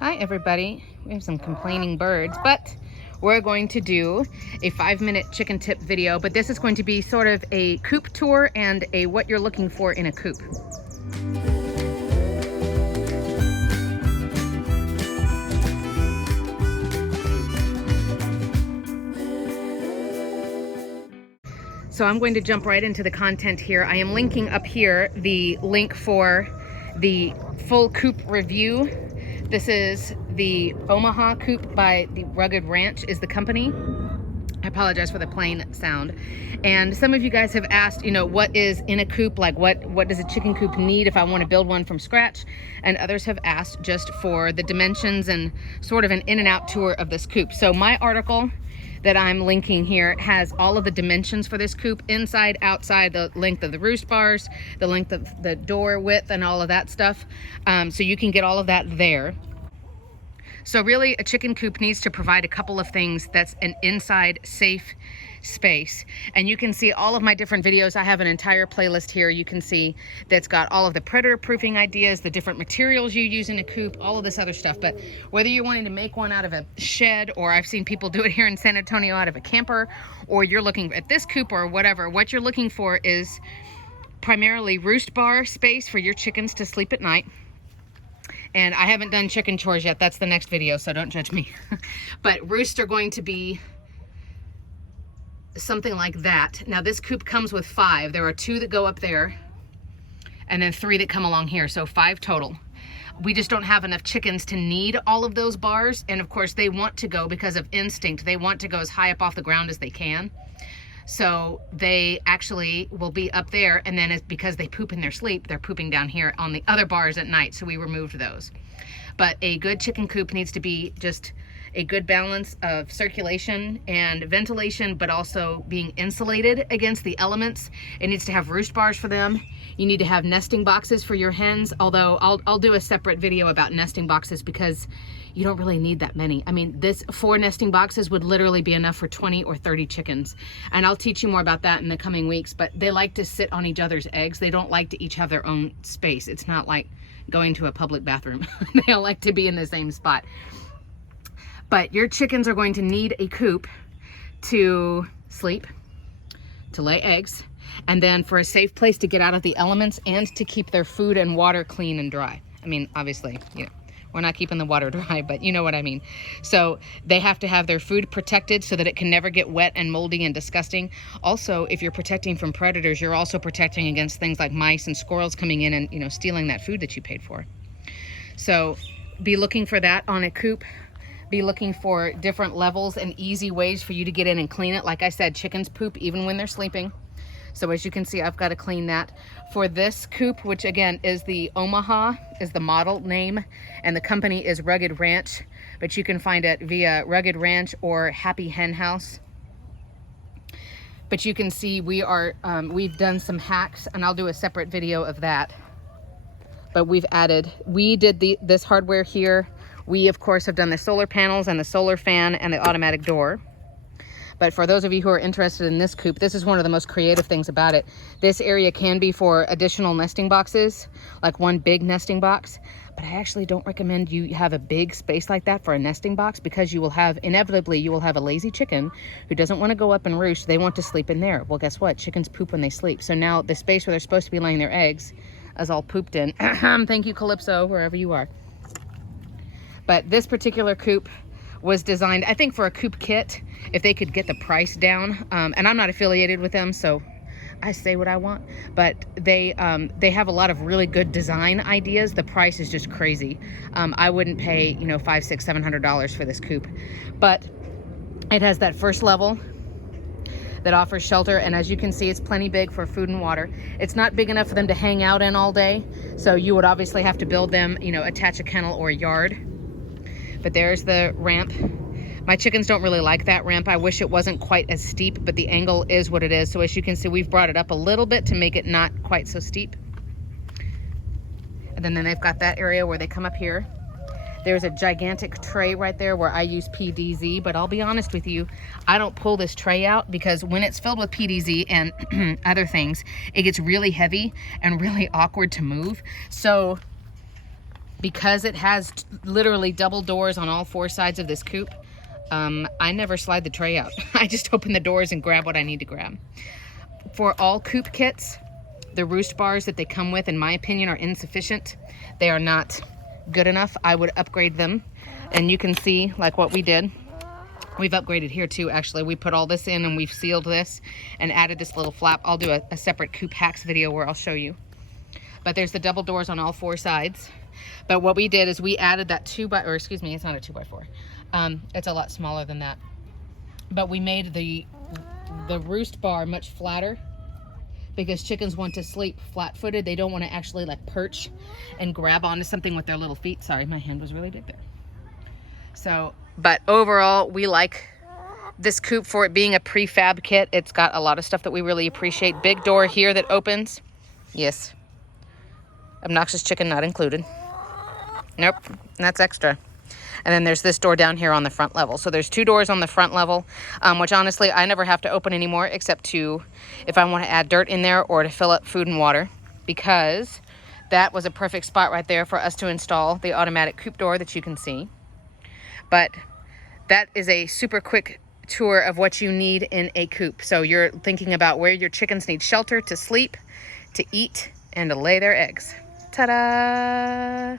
Hi everybody. We have some complaining birds, but we're going to do a 5-minute chicken tip video, but this is going to be sort of a coop tour and a what you're looking for in a coop. So I'm going to jump right into the content here. I am linking up here the link for the full coop review. This is the Omaha Coop by the Rugged Ranch is the company. I apologize for the plane sound. And some of you guys have asked, you know, what is in a coop? Like what does a chicken coop need if I want to build one from scratch? And others have asked just for the dimensions and sort of an in and out tour of this coop. So my article that I'm linking here has all of the dimensions for this coop, inside, outside, the length of the roost bars, the length of the door width, and all of that stuff. So you can get all of that there. So really, a chicken coop needs to provide a couple of things. That's an inside safe space. And you can see all of my different videos. I have an entire playlist here. You can see that's got all of the predator proofing ideas, the different materials you use in a coop, all of this other stuff. But whether you're wanting to make one out of a shed, or I've seen people do it here in San Antonio out of a camper, or you're looking at this coop or whatever, what you're looking for is primarily roost bar space for your chickens to sleep at night. And I haven't done chicken chores yet. That's the next video, so don't judge me. But roosts are going to be something like that. Now this coop comes with 5. There are 2 that go up there and then 3 that come along here, so 5 total. We just don't have enough chickens to need all of those bars, and of course they want to go, because of instinct, they want to go as high up off the ground as they can. So they actually will be up there, and then it's because they poop in their sleep, they're pooping down here on the other bars at night, so we removed those. But a good chicken coop needs to be just a good balance of circulation and ventilation, but also being insulated against the elements. It needs to have roost bars for them. You need to have nesting boxes for your hens, although I'll do a separate video about nesting boxes because you don't really need that many. I mean, this 4 nesting boxes would literally be enough for 20 or 30 chickens. And I'll teach you more about that in the coming weeks, but they like to sit on each other's eggs. They don't like to each have their own space. It's not like going to a public bathroom. They all like to be in the same spot. But your chickens are going to need a coop to sleep, to lay eggs, and then for a safe place to get out of the elements and to keep their food and water clean and dry. I mean, obviously, you know, we're not keeping the water dry, but you know what I mean. So they have to have their food protected so that it can never get wet and moldy and disgusting. Also, if you're protecting from predators, you're also protecting against things like mice and squirrels coming in and, you know, stealing that food that you paid for. So be looking for that on a coop. Be looking for different levels and easy ways for you to get in and clean it. Like I said, chickens poop even when they're sleeping. So as you can see, I've got to clean that. For this coop, which again is the Omaha, is the model name, and the company is Rugged Ranch, but you can find it via Rugged Ranch or Happy Hen House. But you can see we've done some hacks, and I'll do a separate video of that. But we did this hardware here. We of course have done the solar panels and the solar fan and the automatic door. But for those of you who are interested in this coop, this is one of the most creative things about it. This area can be for additional nesting boxes, like one big nesting box. But I actually don't recommend you have a big space like that for a nesting box, because you will have, inevitably, you will have a lazy chicken who doesn't want to go up and roost. They want to sleep in there. Well, guess what? Chickens poop when they sleep. So now the space where they're supposed to be laying their eggs is all pooped in. Thank you, Calypso, wherever you are. But this particular coop was designed, I think, for a coop kit, if they could get the price down. And I'm not affiliated with them, so I say what I want. But they have a lot of really good design ideas. The price is just crazy. I wouldn't pay, you know, $500, $600, $700 for this coop. But it has that first level that offers shelter, and as you can see, it's plenty big for food and water. It's not big enough for them to hang out in all day, so you would obviously have to build them, you know, attach a kennel or a yard. But there's the ramp. My chickens don't really like that ramp. I wish it wasn't quite as steep, but the angle is what it is. So as you can see, we've brought it up a little bit to make it not quite so steep. And then they've got that area where they come up here. There's a gigantic tray right there where I use PDZ, but I'll be honest with you, I don't pull this tray out because when it's filled with PDZ and other things, it gets really heavy and really awkward to move. So because it has literally double doors on all 4 sides of this coop, I never slide the tray out. I just open the doors and grab what I need to grab. For all coop kits, the roost bars that they come with, in my opinion, are insufficient. They are not good enough. I would upgrade them. And you can see like what we did. We've upgraded here too, actually. We put all this in and we've sealed this and added this little flap. I'll do a separate coop hacks video where I'll show you. But there's the double doors on all 4 sides. But what we did is we added that 2x, or excuse me, it's not a 2x4. It's a lot smaller than that. But we made the roost bar much flatter because chickens want to sleep flat-footed. They don't want to actually like perch and grab onto something with their little feet. Sorry, my hand was really big there. So, but overall, we like this coop for it being a prefab kit. It's got a lot of stuff that we really appreciate. Big door here that opens. Yes. Obnoxious chicken not included. Nope, that's extra. And then there's this door down here on the front level. So there's 2 doors on the front level, which honestly I never have to open anymore except to if I want to add dirt in there or to fill up food and water, because that was a perfect spot right there for us to install the automatic coop door that you can see. But that is a super quick tour of what you need in a coop. So you're thinking about where your chickens need shelter to sleep, to eat, and to lay their eggs. Ta-da!